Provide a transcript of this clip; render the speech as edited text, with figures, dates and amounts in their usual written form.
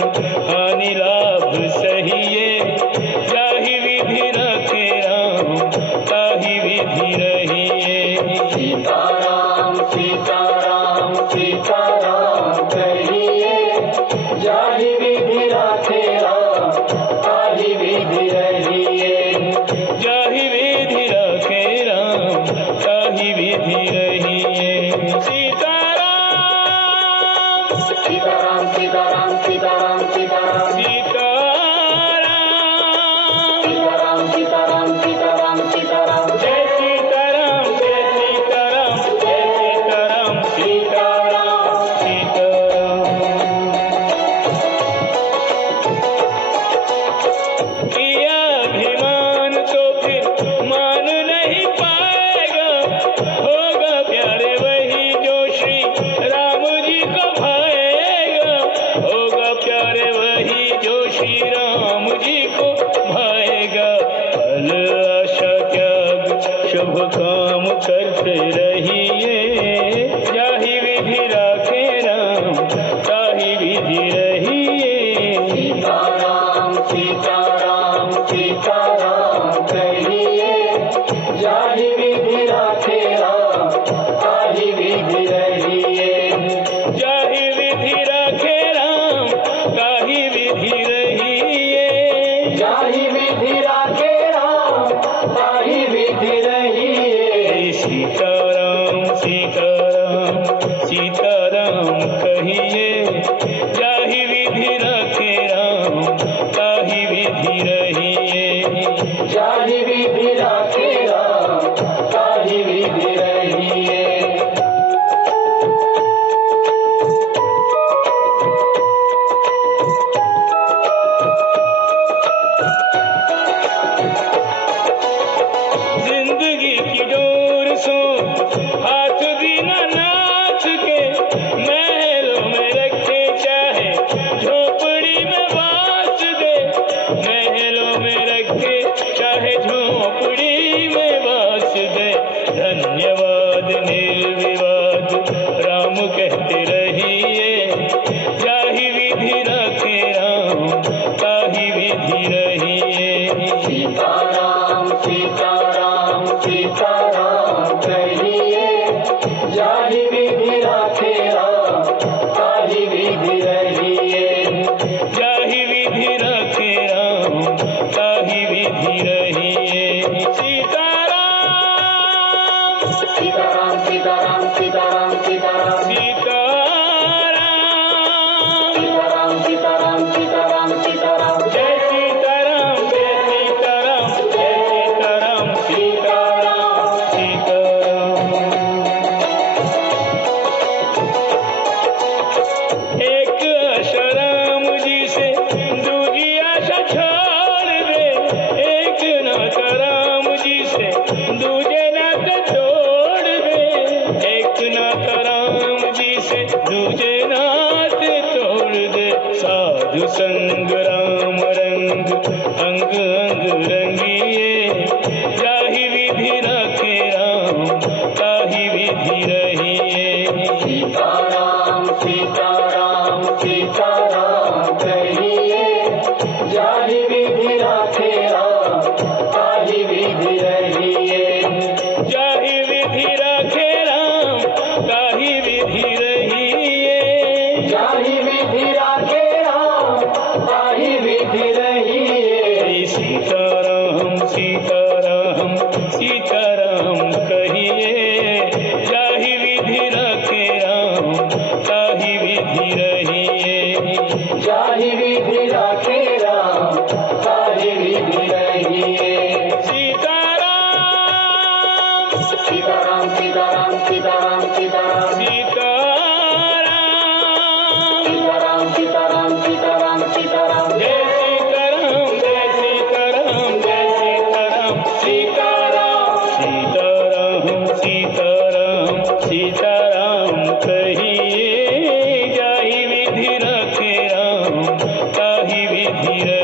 हानि लाभ सहिए। जाहि विधि रखे राम ताहि विधि रहिए। सीताराम सीताराम सीताराम कहिए। जाहि विधि रखे राम ताहि विधि रहिए। जाहि विधि रखे राम ताहि विधि रहिए। सीताराम सीताराम सीताराम सीताराम सीताराम सीताराम सीताराम सीताराम सीताराम सीताराम जय सीताराम जय सीताराम जय सीताराम सीताराम सीताराम। किया अभिमान तो फिर मान नहीं पाएगा। होगा प्यारे वही जो श्री राम जी को भाएगा। होगा प्यारे वही जो श्री राम जी को भाएगा। फल आशा त्याग शुभ काम करते रहिए। जाहि विधि राखे राम ताहि विधि रहिए। सीताराम सीताराम सीताराम कहिए। जाहि विधि रखे राम ताहि विधि रहिए। जाहि विधि राखे राम ताहि विधि रहिए। जाहि विधि रखे राम ताहि विधि रहिए। सीताराम सीताराम सीताराम कहिए। जाहि विधि रखे राम ताहि विधि रहिए। जाहि विधि रखे राम ताहि विधि रहिए। जिंदगी की डोर सो हाथ बिना नाथ के। महलों में रखे चाहे झोपड़ी में वास दे। महलों में रखे चाहे झोपड़ी में वास दे। धन्यवाद निर्विवाद राम कहते रहिए। जाहि विधि रखे राम ताहि विधि रहिए। सीताराम सीताराम सीताराम कहिए। जाहि विधि रखे राम ताहि विधि रहिए। जाहि विधि रखे राम ताहि विधि रहिए। सीताराम सीताराम सीताराम सीताराम सीताराम सीताराम सीताराम सीताराम सीताराम सीताराम जय सीताराम जय सीताराम जय सीताराम सीताराम सीताराम। एक आशा राम जी से दूजी आशा छोड़ दे। एक नाता राम जी से दूजे नाता तोड़ दे। एक नाता राम जी से दूजे नाते तोड़ दे। साधु संग राम रंग अंग अंग रंगिए। जाहि विधि रखे राम ताहि विधि रहिए। सीताराम सीताराम सीताराम कहिए। जाहि विधि रखे राम ताहि विधि रहिए। जाहि विधि रखे राम ताहि विधि रहिए। जाहि विधि रखे राम ताहि विधि रहिए। सीताराम सीताराम सीताराम कहिए। जाहि विधि रखे राम ताहि विधि रहिए। जाहि विधि रखे राम ताहि विधि रहिए। सीताराम सीताराम सीताराम सीताराम सीताराम सीताराम सीताराम सीताराम सीताराम सीताराम जय सीताराम जय सीताराम जय सीताराम सीताराम सीताराम सीताराम सीताराम कहिए। जाहि विधि रखे राम ताहि विधि रहिए।